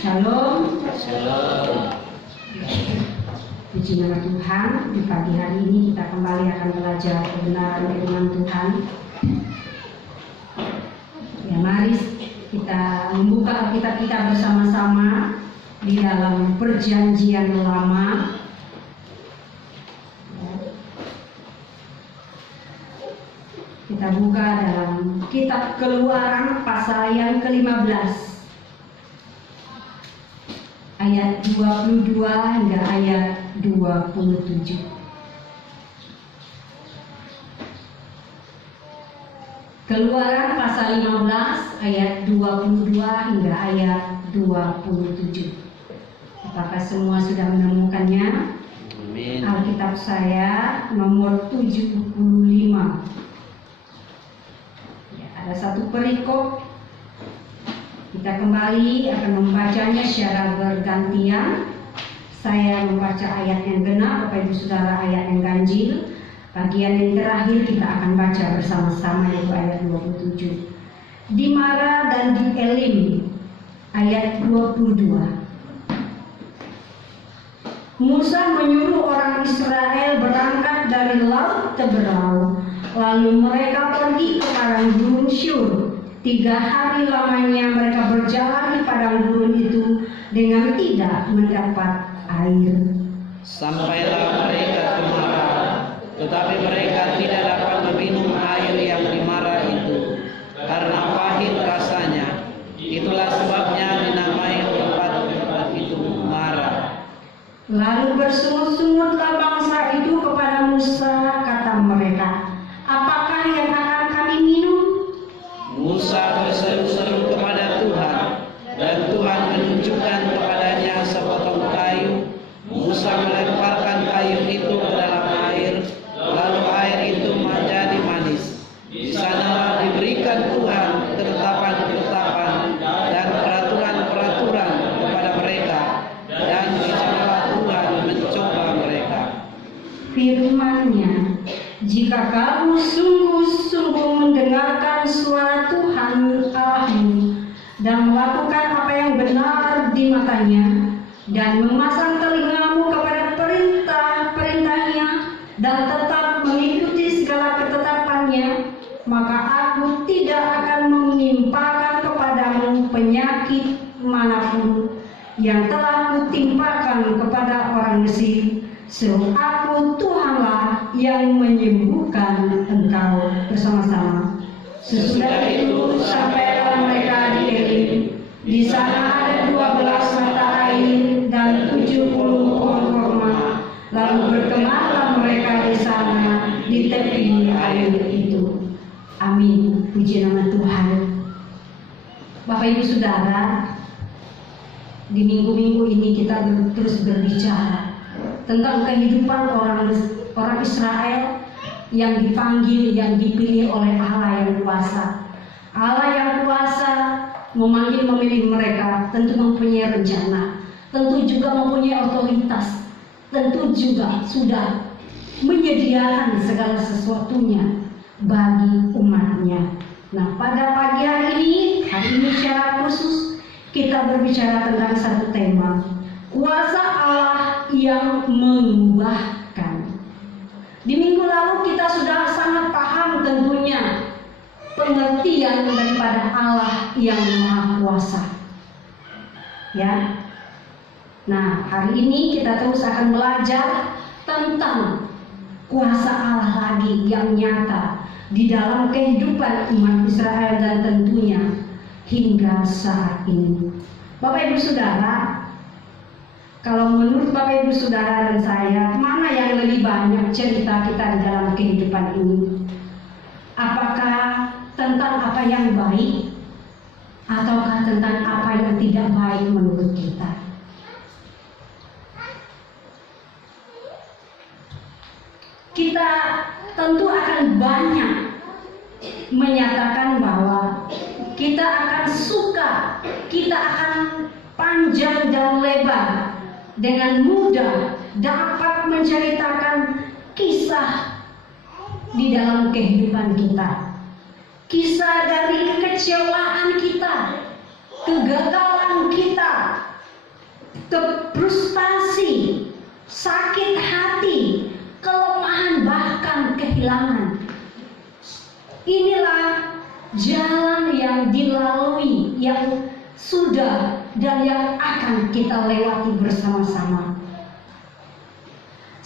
Shalom. Shalom. Puji nama Tuhan, di pagi hari ini kita kembali akan belajar kebenaran firman Tuhan. Ya, mari kita membuka Alkitab kita bersama-sama di dalam Perjanjian Lama. Kita buka dalam Kitab Keluaran pasal yang ke-15. Ayat 22 hingga ayat 27. Keluaran pasal 15 ayat 22 hingga ayat 27. Apakah semua sudah menemukannya? Amin. Alkitab saya nomor 75. Ya, ada satu perikop. Kita kembali akan membacanya secara bergantian. Saya membaca ayat yang genap, Bapak Ibu Saudara ayat yang ganjil. Bagian yang terakhir kita akan baca bersama-sama, yaitu ayat 27. Di Mara dan di Elim, ayat 22. Musa menyuruh orang Israel berangkat dari laut Teberau, lalu mereka pergi ke padang gurun Syur. 3 hari lamanya mereka berjalan di padang gurun itu dengan tidak mendapat air. Sampailah mereka ke Mara, tetapi mereka tidak dapat meminum air yang di Mara itu, karena pahit rasanya. Itulah sebabnya dinamai tempat itu Mara. Lalu bersungut-sungutlah bangsa itu kepada Musa, kata mereka, apakah yang akan kami minum? Musa berseru-seru kepada Tuhan, dan Tuhan menunjukkan kepadanya sepotong kayu. Musa melemparkan kayu itu ke dalam air, lalu air itu menjadi manis. Di sanalah diberikan Tuhan ketetapan-ketetapan dan peraturan-peraturan kepada mereka, dan di sanalah Tuhan mencoba mereka. Firman-Nya, jika kamu sungguh-sungguh mendengarkan suara Tuhan Allahmu dan melakukan apa yang benar di matanya dan memasang telingamu kepada perintah-perintahnya dan tetap mengikuti segala ketetapannya, maka aku tidak akan menimpakan kepadamu penyakit manapun yang telah kutimpakan kepada orang Mesir. Sebab aku Tuhanlah yang menyembuhkan engkau. Bersama-sama. Sesudah itu sampailah mereka di Elim. Di sana ada 12 mata air dan 70 pohon kurma. Lalu bertemanlah mereka di sana di tepi air itu. Amin. Puji nama Tuhan. Bapak Ibu Saudara, di minggu-minggu ini kita terus berbicara tentang kehidupan orang Israel yang dipanggil, yang dipilih oleh Allah yang kuasa. Allah yang kuasa memilih mereka, tentu mempunyai rencana, tentu juga mempunyai otoritas, tentu juga sudah menyediakan segala sesuatunya bagi umatnya. Nah, pada pagi hari ini secara khusus kita berbicara tentang satu tema, kuasa Allah yang mengubahkan. Di minggu lalu kita sudah sangat paham tentunya pengertian daripada Allah yang Maha Kuasa. Ya. Nah, hari ini kita terus akan belajar tentang kuasa Allah lagi yang nyata di dalam kehidupan umat Israel dan tentunya hingga saat ini. Bapak Ibu Saudara, kalau menurut Bapak Ibu Saudara dan saya, mana yang lebih banyak cerita kita di dalam kehidupan ini? Apakah tentang apa yang baik, ataukah tentang apa yang tidak baik menurut kita? Kita tentu akan banyak menyatakan bahwa kita akan suka, kita akan panjang dan lebar dengan mudah dapat menceritakan kisah di dalam kehidupan kita. Kisah dari kekecewaan kita, kegagalan kita, frustasi, sakit hati, kelemahan, bahkan kehilangan. Inilah jalan yang dilalui, yang sudah dan yang akan kita lewati bersama-sama.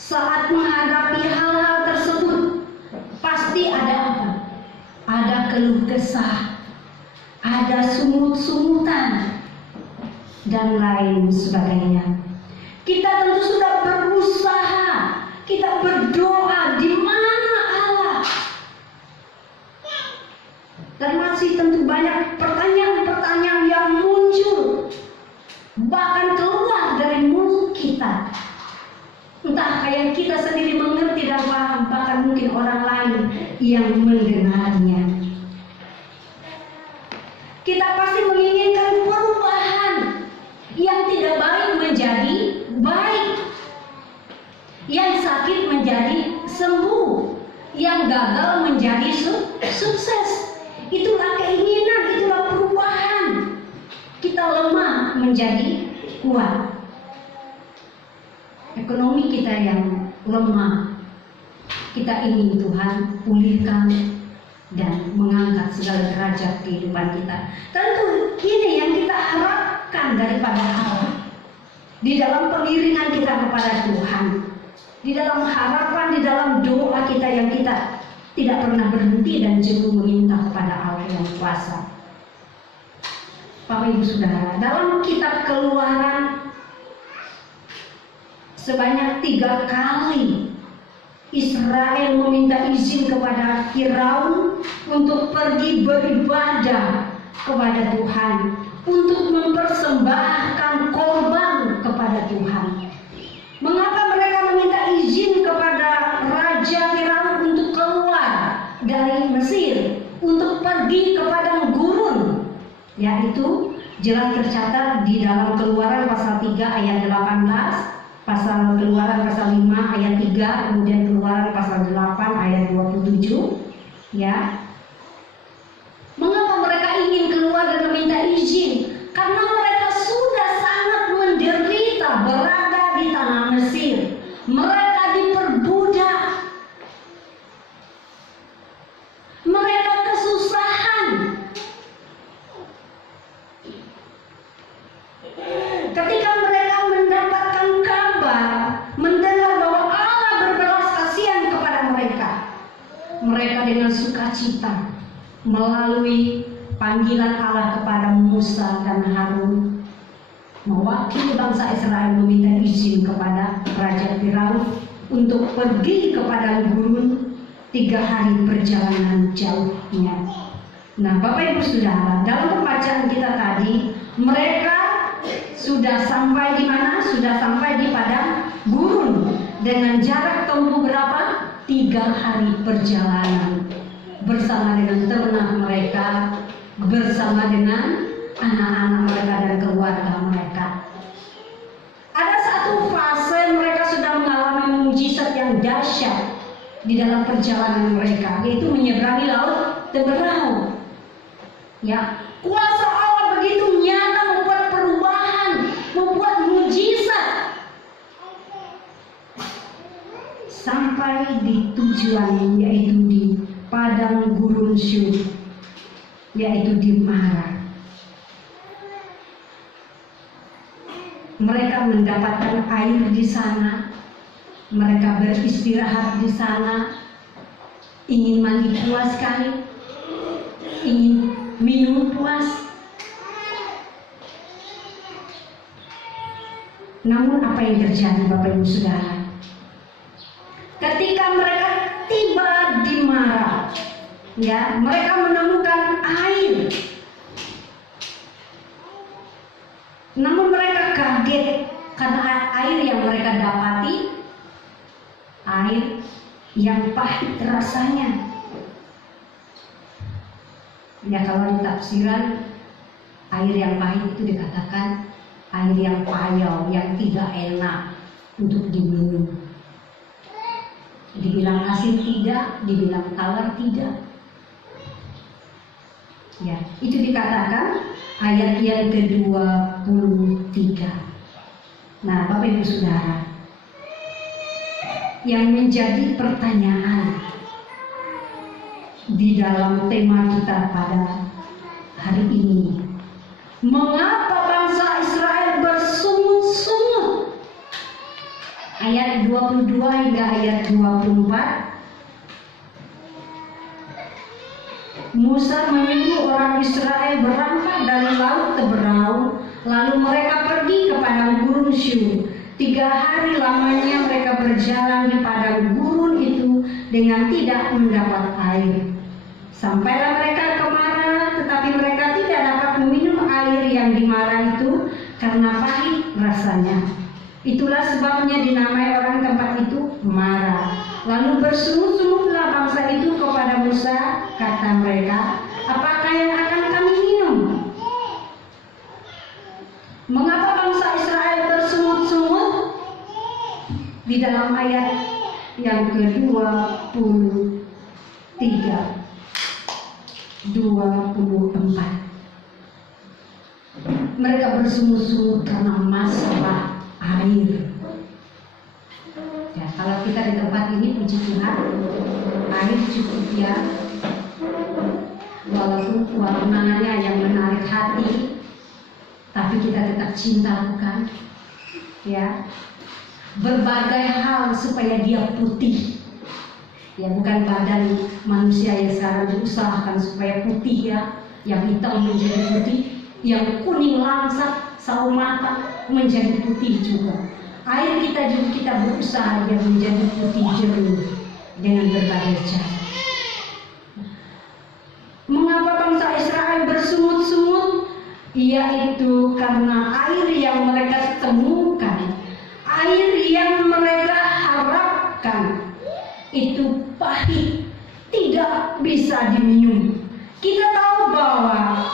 Saat menghadapi hal-hal tersebut, pasti ada apa? Ada keluh kesah, ada sumut-sumutan, dan lain sebagainya. Kita tentu sudah berusaha, kita berdoa, di mana Allah? Dan masih tentu banyak pertanyaan-pertanyaan yang muncul, bahkan keluar dari mulut kita. Entah kayak kita sendiri mengerti dan paham, bahkan mungkin orang lain yang mendengarnya. Kita pasti menginginkan perubahan, yang tidak baik menjadi baik, yang sakit menjadi sembuh, yang gagal menjadi sukses. Itulah keinginan, itulah perubahan. Kita lemah menjadi kuat. Ekonomi kita yang lemah, kita ingin Tuhan pulihkan dan mengangkat segala derajat kehidupan kita. Tentu ini yang kita harapkan daripada Allah, di dalam pengiringan kita kepada Tuhan, di dalam harapan, di dalam doa kita yang kita tidak pernah berhenti dan jemu meminta kepada Allah yang kuasa. Bapak Ibu Saudara, dalam kitab Keluaran sebanyak 3 kali Israel meminta izin kepada Firaun untuk pergi beribadah kepada Tuhan, untuk mempersembahkan korban kepada Tuhan. Mengapa mereka meminta izin kepada Raja Firaun untuk keluar dari Mesir, untuk pergi ke padang gurun? Yaitu jelas tercatat di dalam Keluaran pasal 3 ayat 18, pasal Keluaran pasal 5 ayat 3, kemudian Keluaran pasal 8 ayat 27. Ya. Mengapa mereka ingin keluar dan meminta izin? Karena mereka sudah sangat menderita berada di tanah Mesir. Mereka diperbudak. Mereka kesusahan. Ketika mereka mendapatkan kabar, mendengar bahwa Allah berbelas kasihan kepada mereka, mereka dengan sukacita melalui panggilan Allah kepada Musa dan Harun, mewakili bangsa Israel meminta izin kepada Raja Firaun untuk pergi ke padang gurun 3 hari perjalanan jauhnya. Nah, Bapak Ibu Saudara, dalam pembacaan kita tadi, mereka sudah sampai di mana? Sudah sampai di padang gurun dengan jarak tempuh berapa? 3 hari perjalanan, bersama dengan ternak mereka, bersama dengan anak-anak mereka dan keluarga mereka. Ada satu fase mereka sudah mengalami mukjizat yang dahsyat di dalam perjalanan mereka, yaitu menyeberangi laut Teberau. Ya, kuasa Allah begitu nyata, membuat perubahan, membuat mukjizat sampai di tujuan, yaitu di padang gurun Syur, yaitu di Mara. Mereka mendapatkan air di sana, mereka beristirahat di sana, ingin mandi puas sekali, ingin minum puas. Namun apa yang terjadi, Bapak Ibu Saudara? Ketika mereka tiba di Mara, ya, mereka menemukan air. Namun mereka kaget karena air yang mereka dapati air yang pahit rasanya. Ya, kalau di tafsiran, air yang pahit itu dikatakan air yang payau, yang tidak enak untuk diminum. Dibilang asin tidak, dibilang tawar tidak. Ya, itu dikatakan ayat yang ke-23. Nah, Bapak Ibu Saudara, yang menjadi pertanyaan di dalam tema kita pada hari ini, mengapa bangsa Israel bersungut-sungut? Ayat 22 hingga ayat 24. Musa menyuruh orang Israel berangkat dari laut Teberau, lalu mereka pergi ke padang gurun Syur. 3 hari lamanya mereka berjalan di padang gurun itu dengan tidak mendapat air. Sampailah mereka ke Mara, tetapi mereka tidak dapat meminum air yang di Mara itu karena pahit rasanya. Itulah sebabnya dinamai orang tempat itu Mara. Lalu bersungut-sungutlah bangsa itu kepada Musa, kata mereka, apakah yang akan kami minum? Mengapa bangsa Israel bersungut-sungut? Di dalam ayat yang ke-23, 24. Mereka bersungut-sungut karena masalah air. Ya, kalau kita di tempat ini, puji Tuhan, air cukup ya. Walaupun warnanya yang menarik hati, tapi kita tetap cinta, bukan? Ya, berbagai hal supaya dia putih. Ya, bukan badan manusia yang sekarang diusahakan supaya putih ya, yang hitam menjadi putih, yang kuning langsat sawo mata menjadi putih juga. Air kita juga kita berusaha yang menjadi putih jernih dengan berbagai cara. Mengapa bangsa Israel bersungut-sungut? Yaitu karena air yang mereka temukan, air yang mereka harapkan itu pahit, tidak bisa diminum. Kita tahu bahwa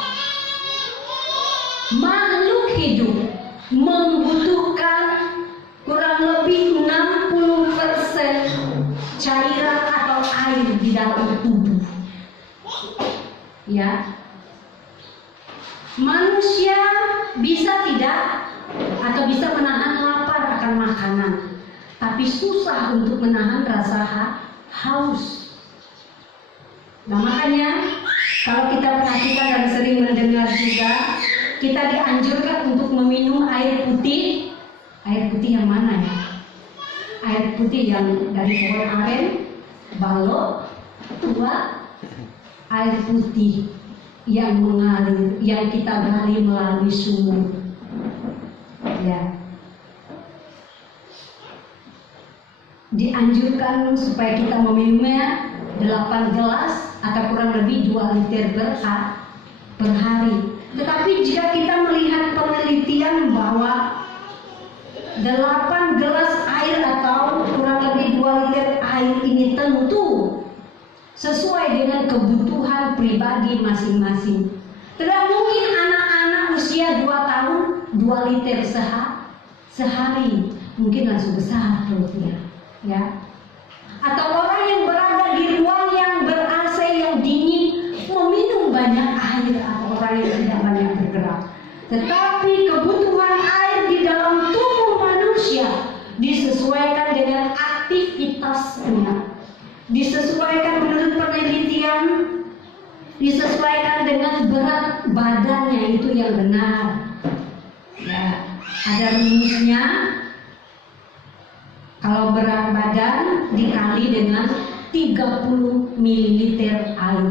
makhluk hidup membutuhkan kurang lebih 60% cairan atau air di dalam tubuh. Ya, manusia bisa tidak atau bisa menahan lapar akan makanan, tapi susah untuk menahan rasa haus. Nah, makanya kalau kita perhatikan dan sering mendengar juga, kita dianjurkan untuk meminum air putih. Air putih yang mana ya? Air putih yang dari pohon aren, balok, tua, air putih yang mengalir, yang kita gali melalui sumur. Ya. Dianjurkan supaya kita meminumnya 8 gelas atau kurang lebih 2 liter per hari. Tetapi jika kita melihat penelitian bahwa 8 gelas air atau kurang lebih 2 liter air ini tentu sesuai dengan kebutuhan pribadi masing-masing. Tidak mungkin anak-anak usia 2 tahun 2 liter sehari, mungkin langsung besar perutnya, ya. Atau orang yang berada di ruang yang ber-AC yang dingin meminum banyak air, atau orang yang tidak banyak bergerak. Tetapi kebutuhan air di dalam tubuh manusia disesuaikan dengan aktivitasnya, disesuaikan menurut penelitian, disesuaikan dengan berat badannya, itu yang benar. Ya, ada rumusnya. Kalau berat badan dikali dengan 30 ml air.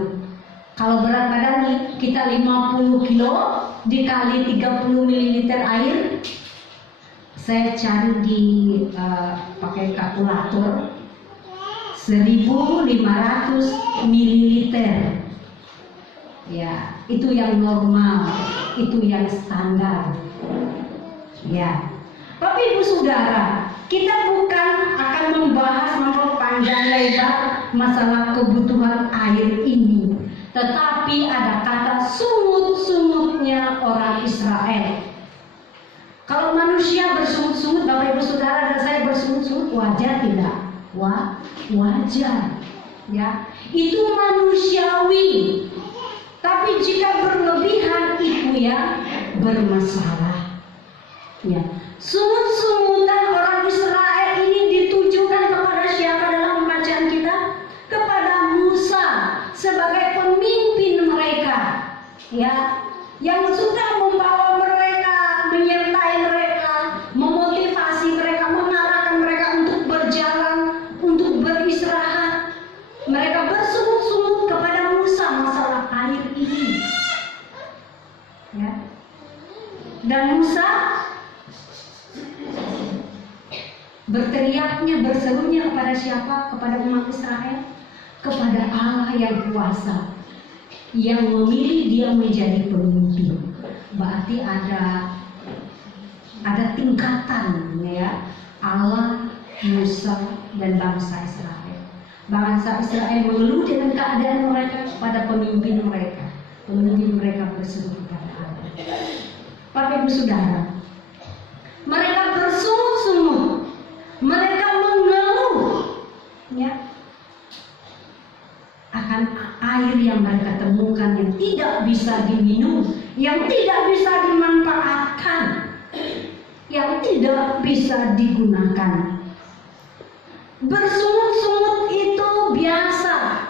Kalau berat badan kita 50 kilo dikali 30 ml air, saya cari di pakai kalkulator, 1.500 ml. Ya, itu yang normal, itu yang standar. Ya, Bapak Ibu Saudara, kita bukan akan membahas panjang lebar masalah kebutuhan air ini, tetapi ada kata sungut-sungutnya orang Israel. Kalau manusia bersungut-sungut, Bapak Ibu Saudara dan saya bersungut-sungut, wajar tidak? Wajar, ya. Itu manusiawi. Tapi jika berlebihan itu ya bermasalah. Ya, sungut-sungut ya, yang sudah membawa mereka, menyertai mereka, memotivasi mereka, mengarahkan mereka untuk berjalan, untuk beristirahat. Mereka bersungut-sungut kepada Musa masalah air ini, ya. Dan Musa berteriaknya, berserunya kepada siapa? Kepada umat Israel, kepada Allah yang kuasa, yang memilih dia menjadi pemimpin. Berarti ada tingkatan, ya, Allah, Musa, dan bangsa Israel. Bangsa Israel mengeluh dengan keadaan mereka kepada pemimpin mereka. Pemimpin mereka berseru kepada Allah. Bapak Ibu Saudara, mereka bersungut-sungut, mereka mengeluh, ya, akan air yang mereka temukan yang tidak bisa diminum, yang tidak bisa dimanfaatkan, yang tidak bisa digunakan. Bersungut-sungut itu biasa,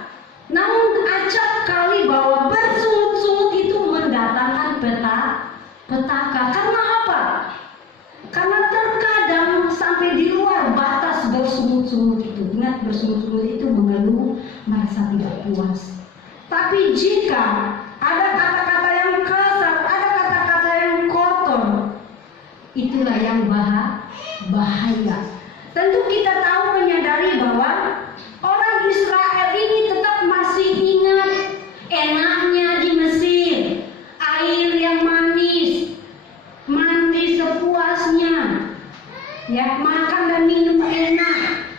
namun acap kali bahwa bersungut-sungut itu mendatangkan petaka. Karena apa? Karena terkadang sampai di luar batas bersungut-sungut itu. Ingat, bersungut-sungut itu mengeluh, merasa tidak puas. Tapi jika ada kata-kata yang kasar, ada kata-kata yang kotor, itulah yang bahaya. Tentu kita tahu, menyadari bahwa orang Israel ini tetap masih ingat enaknya di Mesir, air yang manis, mandi sepuasnya, ya, makan dan minum enak.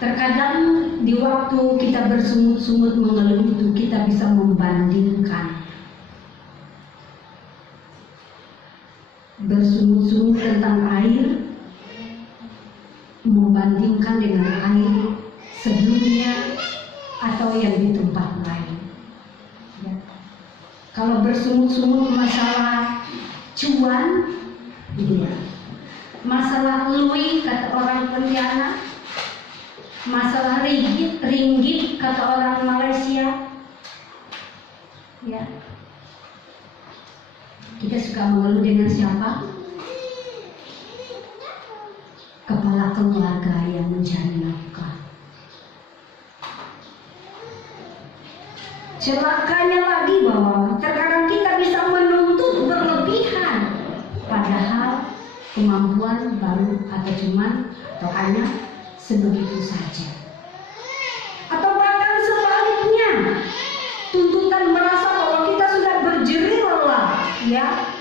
Terkadang di waktu kita bersungut-sungut mengeluh itu, kita bisa membandingkan, bersungut-sungut tentang air, membandingkan dengan air sebelumnya atau yang di tempat lain, ya. Kalau bersungut-sungut masalah cuan, ya, masalah lui kata orang Pontianak, masalah ringgit kata orang Malaysia, ya. Kita suka mengeluh dengan siapa? Kepala keluarga yang mencari nafkah. Celakanya lagi bahwa terkadang kita bisa menuntut berlebihan, padahal kemampuan baru atau hanya sebegitu saja. Atau bahkan sebaliknya, tuntutan merasa bahwa kita sudah berjerih lelah, ya,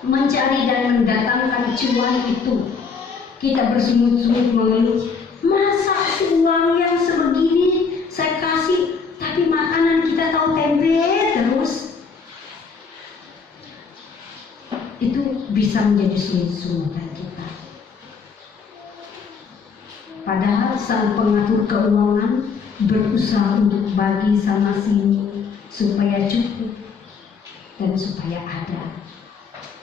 mencari dan mendatangkan cuan itu. Kita bersungut-sungut mengeluh, masa uang yang sebegini saya kasih, tapi makanan kita tahu tempe terus. Itu bisa menjadi sungut-sungutan kita. Padahal sang pengatur keuangan berusaha untuk bagi sana sini supaya cukup dan supaya ada.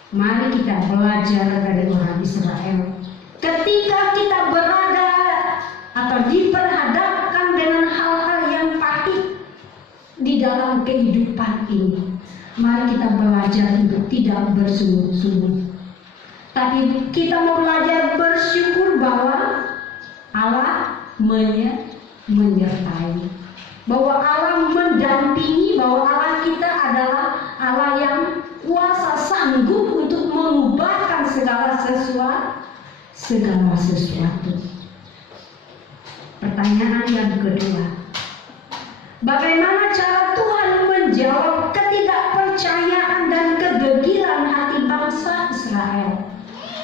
Mari kita belajar dari orang Israel. Ketika kita berada atau diperhadapkan dengan hal-hal yang pahit di dalam kehidupan ini, mari kita belajar untuk tidak bersungut-sungut. Tapi kita mau belajar bersyukur bahwa Allah menyertai, bahwa Allah mendampingi, bahwa Allah kita adalah Allah yang kuasa, sanggup untuk mengubahkan segala sesuatu. Pertanyaan yang kedua, bagaimana cara Tuhan menjawab ketidakpercayaan dan kegegiran hati bangsa Israel?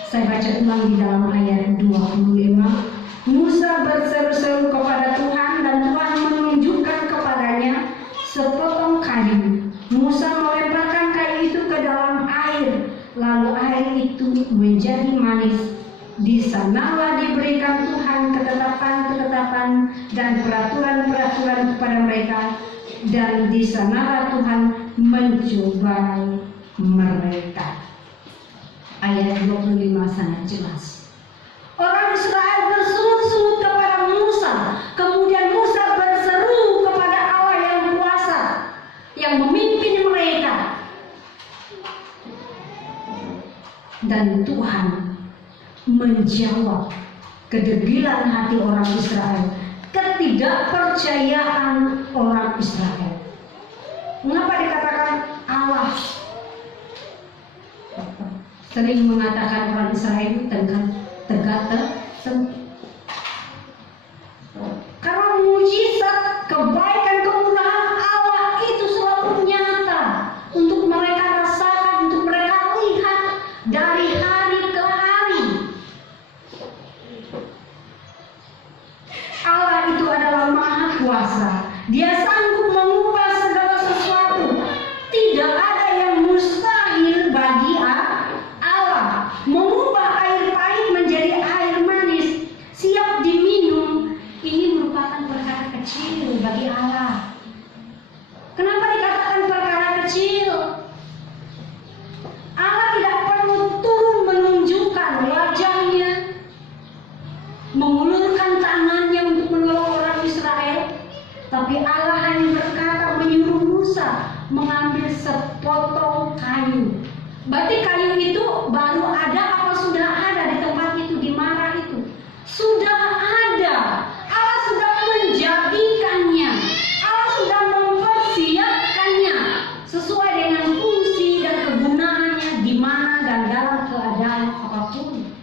Saya baca ulang di dalam ayat 25. Musa berseru-seru kepada Tuhan dan Tuhan menunjukkan kepadanya sepotong kayu. Musa melemparkan kayu itu ke dalam air, lalu air itu menjadi manis. Di sanalah diberikan Tuhan ketetapan-ketetapan dan peraturan-peraturan kepada mereka, dan di sanalah Tuhan mencobai mereka. Ayat 25 sangat jelas. Orang Israel bersungut-sungut kepada Musa, kemudian Musa berseru kepada Allah yang kuasa. yang memimpin mereka. Dan Tuhan menjawab kedegilan hati orang Israel, ketidakpercayaan orang Israel. Mengapa dikatakan Allah sering mengatakan orang Israel itu tergata-gata? Karena mujizat, kebaikan, kemurahan Allah itu selalu nyata untuk mereka rasakan, untuk mereka lihat dari hari ke hari. Allah itu adalah Maha Kuasa. Dia sanggup mengubah segala sesuatu. Tidak ada yang mustahil bagi Allah. Mengubah air pahit menjadi air manis, siap diminum, ini merupakan perkara kecil bagi Allah. Kenapa dikatakan perkara kecil? Allah tidak perlu turun menunjukkan wajahnya, mengulurkan tangannya untuk menolong orang Israel, tapi Allah hanya berkata, menyuruh Musa mengambil sepotong kayu. Berarti kayu itu baru ada apa sudah ada di tempat itu, di Marah itu? Sudah ada. Allah sudah menjadikannya. Allah sudah mempersiapkannya sesuai dengan fungsi dan kegunaannya di mana dan dalam keadaan apapun.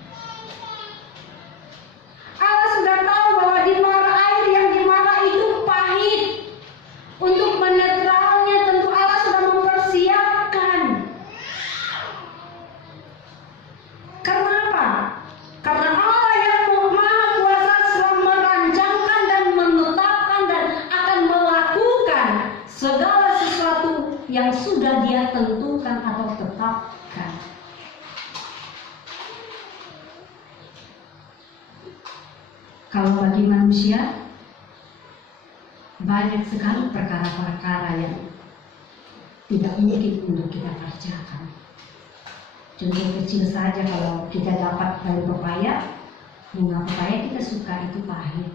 Allah sudah tahu bahwa di Marah air yang di Marah itu pahit. Untuk menetralnya tentu Allah sudah mempersiapkan. Karena apa? Karena Allah yang Maha Kuasa sedang merancangkan dan menetapkan dan akan melakukan segala sesuatu yang sudah Dia tentukan atau tetapkan. Kalau bagi manusia, banyak sekali perkara-perkara yang tidak mungkin untuk kita kerjakan. Contoh kecil saja, kalau kita dapat kayu pepaya, bunga pepaya kita suka itu pahit.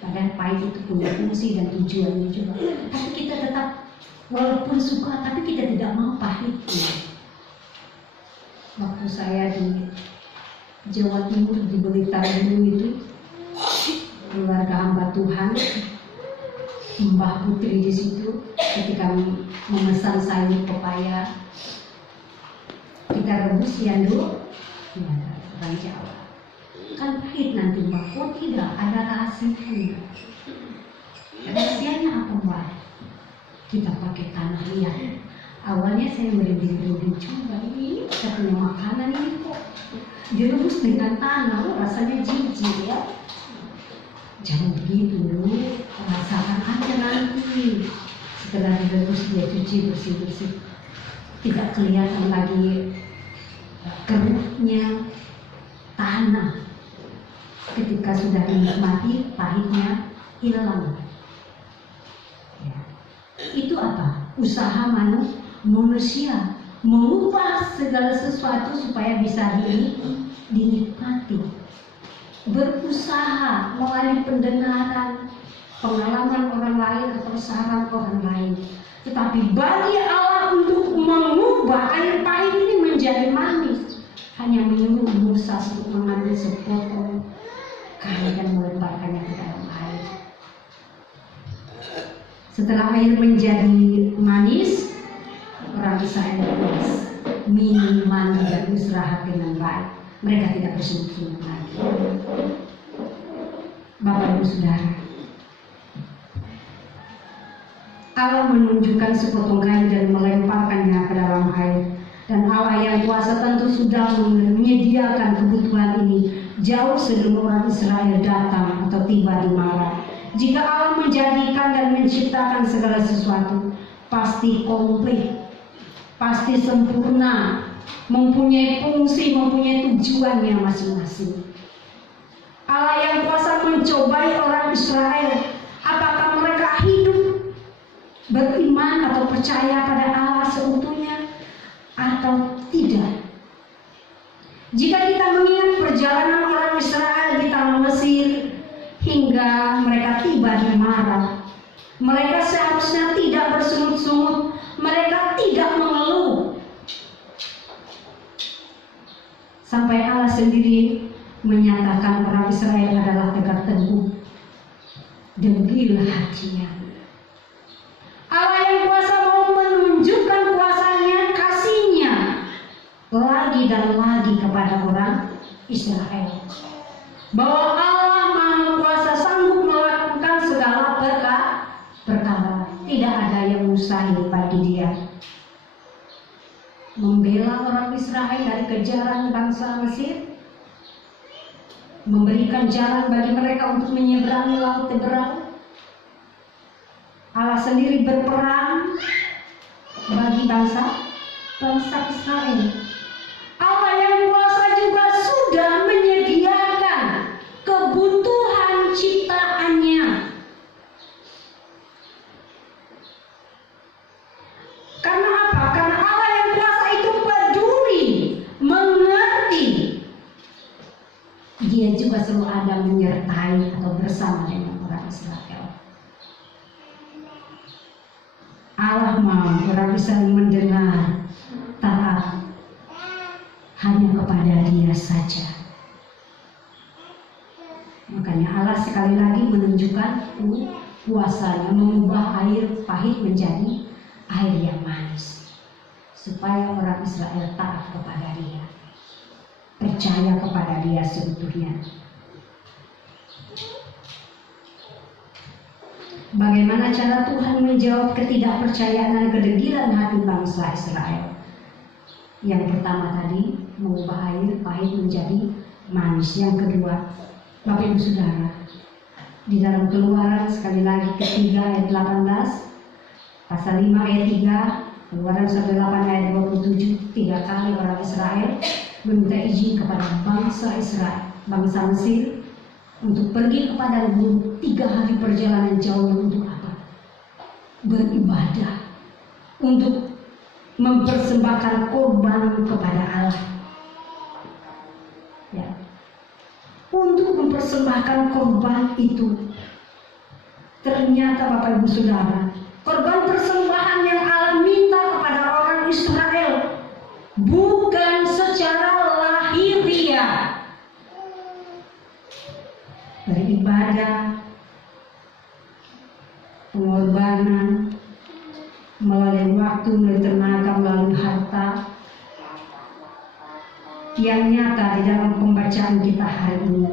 Padahal pahit itu punya fungsi dan tujuannya juga. Tapi kita tetap, walaupun suka, tapi kita tidak mau pahitnya. Waktu saya di Jawa Timur, di Blitar dulu itu, keluarga hamba Tuhan, Mbah Putri di situ, ketika memesan sayur pepaya, kita rebus yandu, ya, orang Jawa. Kan pahit nanti Mbak, oh tidak, ada rahasianya. Rahasianya apa Mbak? Kita pakai tanah liat. Awalnya saya merinding-rinding, coba ini kita punya makanan ini kok direbus dengan tanah, oh, rasanya jijik ya. Jangan begitu dulu, rasakan aja nanti. Setelah direbus dia cuci bersih-bersih, tidak kelihatan lagi keruhnya tanah. Ketika sudah dinikmati, pahitnya hilang. Ya. Itu apa? Usaha manusia mengubah segala sesuatu supaya bisa dinikmati. Berusaha melalui pendengaran, pengalaman orang lain atau saran orang lain. Tetapi bagi Allah untuk mengubah air pahit ini menjadi manis, hanya menyuruh Musa untuk mengambil sepotong kayu dan melemparkannya ke dalam air. Setelah air menjadi manis, orang Israel puas, minum, mandi dan istirahat dengan baik. Mereka tidak bersungut-sungut lagi. Bapak Ibu Saudara, Allah menunjukkan sepotong kayu dan melemparkannya ke dalam air. Dan Allah yang kuasa tentu sudah menyediakan kebutuhan ini jauh sebelum orang Israel datang atau tiba di Marah. Jika Allah menjadikan dan menciptakan segala sesuatu, pasti komplit, pasti sempurna, mempunyai fungsi, mempunyai tujuannya masing-masing. Allah yang kuasa mencobai orang Israel, apakah mereka hidup beriman atau percaya pada Allah seutuhnya atau tidak. Jika kita mengingat perjalanan orang Israel di tanah Mesir hingga mereka tiba di Marah, mereka seharusnya tidak bersungut-sungut sampai Allah sendiri menyatakan orang Israel adalah tegak tengkuk dan gila hatinya. Allah yang kuasa mau menunjukkan kuasanya, kasihnya lagi dan lagi kepada orang Israel, bahwa Allah Maha Kuasa sanggup melakukan segala perkara, tidak ada yang mustahil bagi Dia. Membela orang Israel dari kejaran bangsa Mesir, memberikan jalan bagi mereka untuk menyeberangi laut Teberau. Allah sendiri berperang bagi bangsa Israel. Allah yang kuasa juga sudah menyediakan kebutuhan ciptaannya. Karena apa? Karena Allah yang kuasa itu peduli, mengerti. Dia juga selalu ada menyertai atau bersama dengan orang Israel. Allah mau orang Israel mendengar, taat hanya kepada Dia saja. Makanya Allah sekali lagi menunjukkan kuasanya mengubah air pahit menjadi air yang manis, supaya orang Israel taat kepada Dia, percaya kepada Dia seutuhnya. Bagaimana cara Tuhan menjawab ketidakpercayaan dan kedegilan hati bangsa Israel? Yang pertama tadi, mengubah air pahit menjadi manis. Yang kedua, Bapak Ibu Saudara, di dalam Keluaran sekali lagi ketiga ayat 18, pasal 5 ayat 3, Keluaran 1:8 ayat 27, 3 kali orang Israel meminta izin kepada bangsa Israel, bangsa Mesir, untuk pergi ke padang gurun 3 hari perjalanan jauh. Untuk apa? Beribadah, untuk mempersembahkan korban kepada Allah. Ya. Untuk mempersembahkan korban itu, ternyata Bapak Ibu Saudara, korban persembahan yang Allah minta kepada orang Israel bukan secara lahiriah. Beribadah, pengorbanan, melalui waktu, melalui tenaga, melalui harta, yang nyata di dalam pembacaan kita hari ini.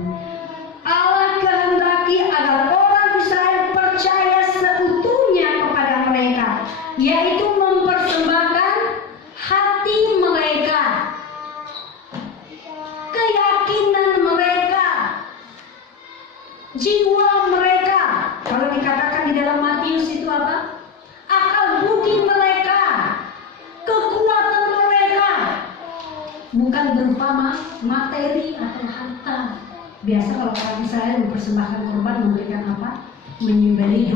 Allah kehendaki agar orang Israel percaya seutuhnya kepada mereka, yaitu mempersembahkan hati mereka, keyakinan mereka, jiwa mereka. Kalau dikatakan di dalam Matius itu apa? Akal budi mereka, kekuatan mereka, bukan berupa materi atau harta. Biasa kalau orang Israel mempersembahkan korban memberikan apa? Menyembelih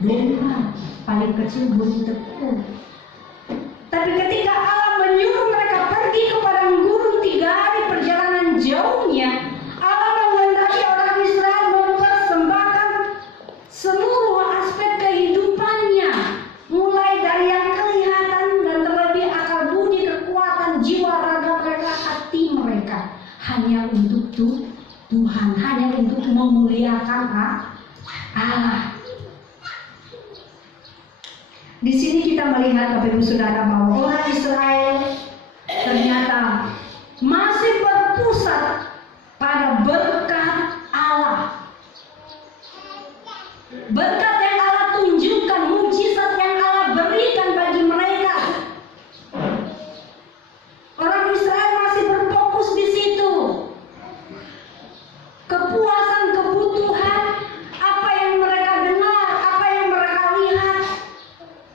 domba, paling kecil bunyi tepung. Tapi ketika Allah menyuruh mereka pergi ke padang gurun 3 hari perjalanan jauhnya, Allah menghendaki orang Israel mempersembahkan seluruh aspek kehidupannya, mulai dari yang kelihatan dan terlebih akal budi, kekuatan, jiwa, raga mereka, hati mereka, hanya untuk Tuhan, hanya untuk memuliakan Allah. Di sini kita melihat Bapak Ibu Saudara bahwa orang Israel ternyata masih berpusat pada berkat Allah. Berkat yang Allah tunjukkan, mujizat yang Allah berikan bagi mereka. Orang Israel masih berfokus di situ. Kepuasan, kebutuhan, apa yang mereka dengar, apa yang mereka lihat,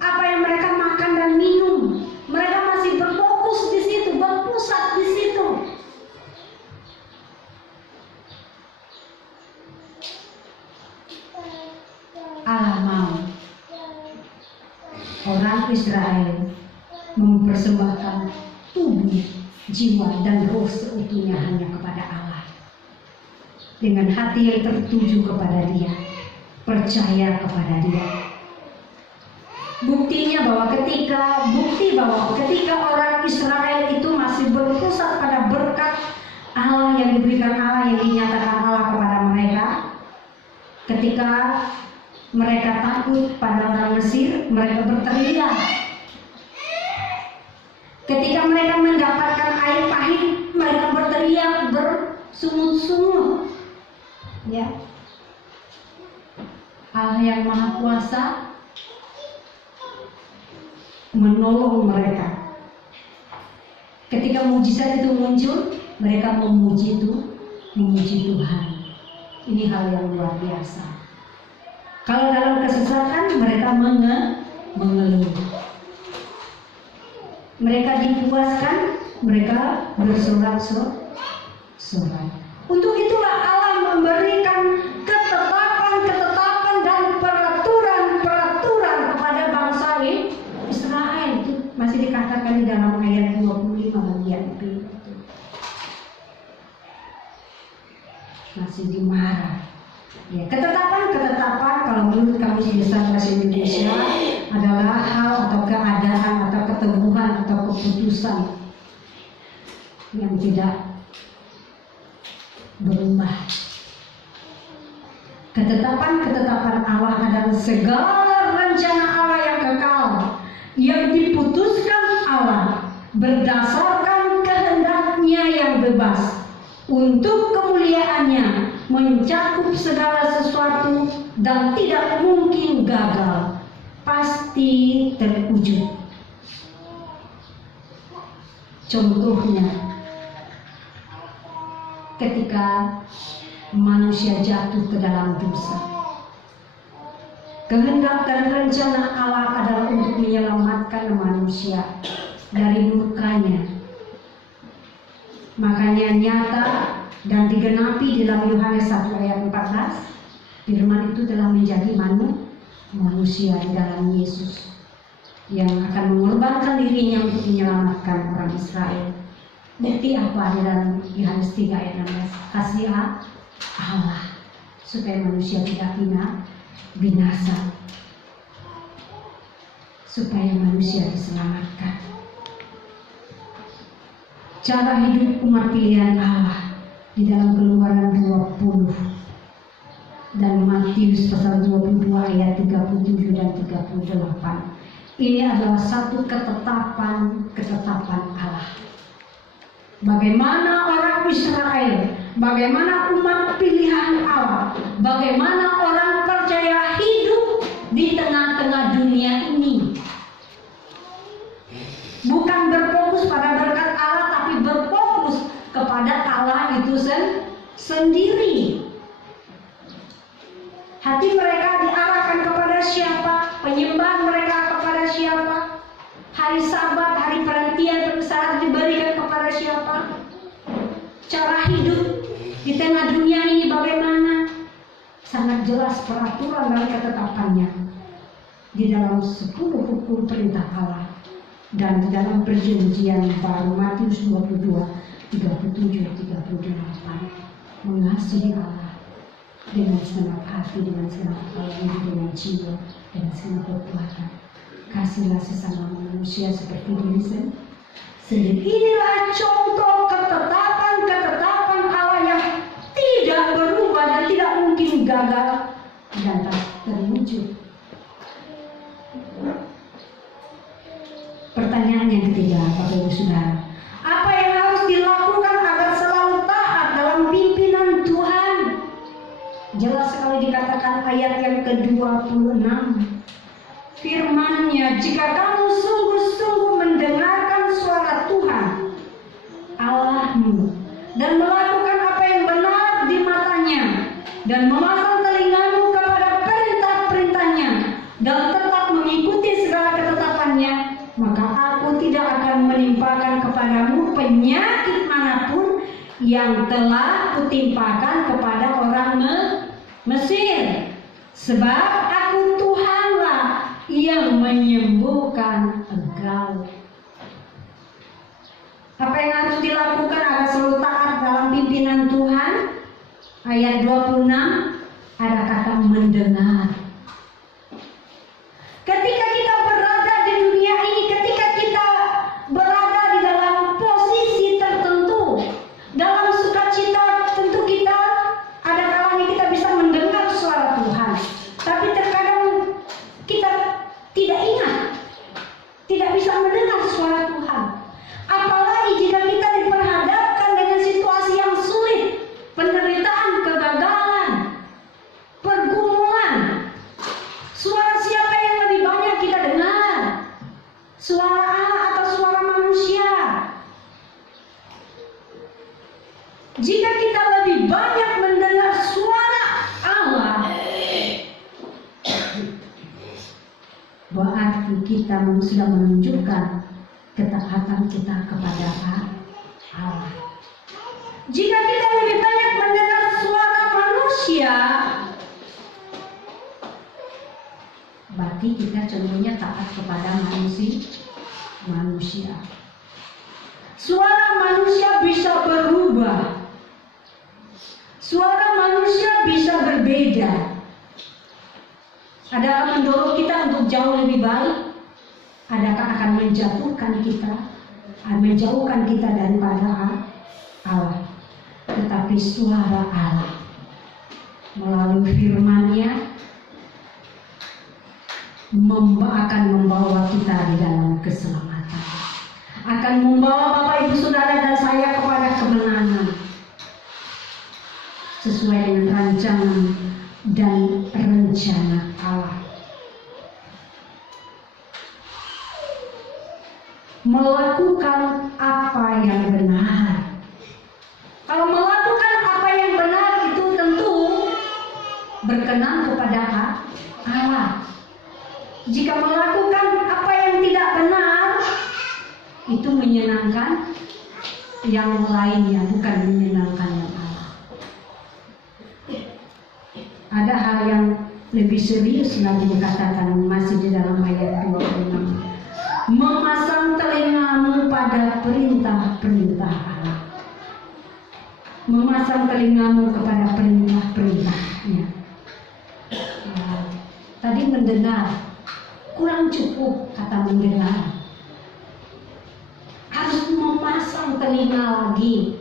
apa yang mereka makan dan minum, mereka masih berfokus di situ, berpusat di situ. Allah mau orang Israel mempersembahkan tubuh, jiwa, dan roh seutuhnya hanya kepada Allah, dengan hati yang tertuju kepada Dia, percaya kepada Dia. Buktinya bahwa ketika orang Israel itu masih berpusat pada berkat, Allah yang diberikan Allah, yang dinyatakan Allah kepada mereka. Ketika mereka takut pada orang Mesir, mereka berteriak. Ketika mereka mendapatkan air pahit, mereka berteriak bersungut-sungut. Ya. Allah yang Maha Kuasa menolong mereka. Ketika mujizat itu muncul, mereka memuji Tuhan. Ini hal yang luar biasa. Kalau dalam kesesatan, mereka mengeluh. Mereka dipuaskan, mereka bersorak-sorai. Untuk itulah Allah memberikan ketetapan-ketetapan dan peraturan-peraturan kepada bangsa Israel. Itu masih dikatakan di dalam ayat 25 bagian B. Masih dimarah. Ya, ketetapan-ketetapan kalau menurut Kamus Besar Bahasa Indonesia adalah hal atau keadaan atau keteguhan atau keputusan yang tidak berubah. Ketetapan-ketetapan Allah adalah segala rencana Allah yang kekal, yang diputuskan Allah berdasarkan kehendaknya yang bebas untuk kemuliaannya, mencakup segala sesuatu dan tidak mungkin gagal, pasti terwujud. Contohnya, ketika manusia jatuh ke dalam dosa, kehendak dan rencana Allah adalah untuk menyelamatkan manusia dari murkanya. Makanya nyata dan digenapi di dalam Yohanes 1 ayat 14, firman itu telah menjadi manusia di dalam Yesus yang akan mengorbankan dirinya untuk menyelamatkan orang Israel. Bukti apa di dalam Yohanes 3 ayat 16? Kasih Allah supaya manusia tidak binasa, supaya manusia diselamatkan. Cara hidup umat pilihan Allah di dalam Keluaran 20 dan Matius pasal 22 ayat 37 dan 38. Ini adalah satu ketetapan Allah. Bagaimana orang Israel, bagaimana umat pilihan Allah, bagaimana orang percaya hidup di tengah-tengah dunia ini. Bukan berfokus pada berkat Allah, tapi berfokus kepada Allah itu sendiri. Hati mereka diarahkan kepada siapa? Penyembahan mereka kepada siapa? Hari Sabat, hari perhentian saat diberikan kepada siapa? Cara hidup di tengah dunia ini bagaimana? Sangat jelas peraturan dan ketetapannya di dalam 10 hukum perintah Allah. Dan di dalam perjanjian baru Matius 22, 37, 38, mengasihi Allah dengan segenap hati, dengan segenap kepala, dengan jiwa, dengan segenap kekuatan. Kasihlah sesama manusia seperti diri sendiri. Inilah contoh ketetapan-ketetapan Allah yang tidak berubah dan tidak mungkin gagal dan tak terwujud. Pertanyaan yang ketiga, Bapak Ibu Saudara, apa yang harus dilakukan agar selalu taat dalam pimpinan Tuhan? Jelas sekali dikatakan ayat yang ke-26. Firman-Nya, jika kamu sungguh-sungguh mendengarkan suara Tuhan Allahmu dan melakukan apa yang benar di matanya dan memasang telingamu kepada perintah-perintahnya dan tetap mengikuti segala ketetapannya, maka aku tidak akan menimpakan kepadamu penyakit manapun yang telah kutimpakan kepada orang Mesir. Sebab aku Tuhanlah yang menyembuhkan engkau. Apa yang harus dilakukan agar selalu taat dalam pimpinan Tuhan? Ayat 26 ada kata mendengar. Ketika kita berada di dunia ini, ketika kita berada di dalam posisi tertentu, dalam suka bisa mendengar suara Tuhan. Apalagi jika kita diperhadapkan dengan situasi yang sulit, penderitaan, kegagalan, pergumulan. Suara siapa yang lebih banyak kita dengar? Suara Allah atau suara manusia? Jika kita lebih banyak mendengar suara Allah, berarti kita sudah menunjukkan ketaatan kita kepada Allah. Jika kita lebih banyak mendengar suara manusia, berarti kita cenderungnya taat kepada manusia. Suara manusia bisa berubah. Suara manusia bisa berbeda. Adakah mendorong kita untuk jauh lebih baik? Adakah akan menjauhkan kita daripada Allah? Tetapi suara Allah melalui firman-Nya akan membawa kita di dalam keselamatan, akan membawa Bapak Ibu Saudara dan saya kepada kemenangan sesuai dengan rancangan dan rencana Allah. Melakukan apa yang benar. Kalau melakukan apa yang benar itu tentu berkenan kepada Allah. Jika melakukan apa yang tidak benar, itu menyenangkan yang lainnya, bukan menyenangkan yang Allah. Ada hal yang lebih serius lagi dikatakan masih di dalam ayat 26. Memasang telingamu pada perintah-perintah Allah. Memasang telingamu kepada perintah-perintahnya. Tadi mendengar kurang cukup kata mendengar. Harus memasang telinga lagi.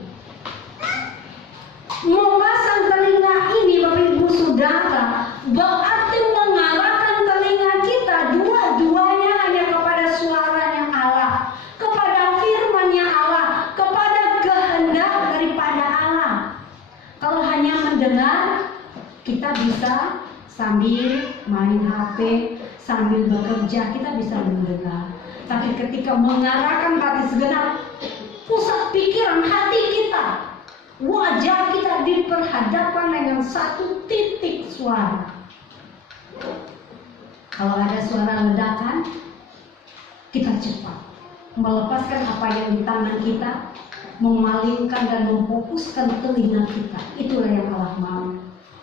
Memasang telinga ini Bapak Ibu Saudara berarti mengarahkan telinga kita dua-duanya hanya kepada suaranya Allah, kepada firman-Nya Allah, kepada kehendak daripada Allah. Kalau hanya mendengar, kita bisa sambil main HP, sambil bekerja, kita bisa mendengar. Tapi ketika mengarahkan hati segenap, pusat pikiran hati kita, wajah kita diperhadapkan dengan satu titik suara. Kalau ada suara ledakan, kita cepat melepaskan apa yang di tangan kita, memalingkan dan memfokuskan telinga kita. Itulah yang Allah mau.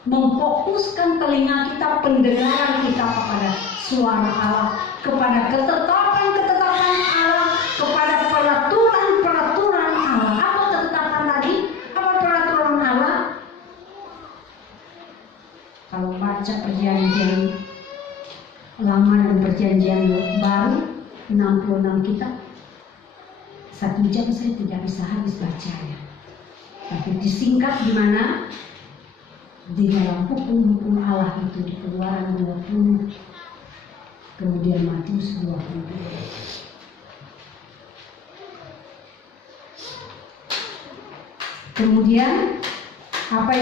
Memfokuskan telinga kita, pendengaran kita kepada suara Allah, kepada ketetapan-ketetapan Allah, kepada peraturan-peraturan Allah. Apa ketetapan tadi? Apa peraturan Allah? Kalau baca perjanjian lama dan perjanjian baru, 66 kitab, 1 jam saya tidak bisa habis bacanya. Tapi disingkat di mana? Di dalam hukum-hukum Allah itu di Keluaran 20, kemudian Matius 20. Kemudian apa yang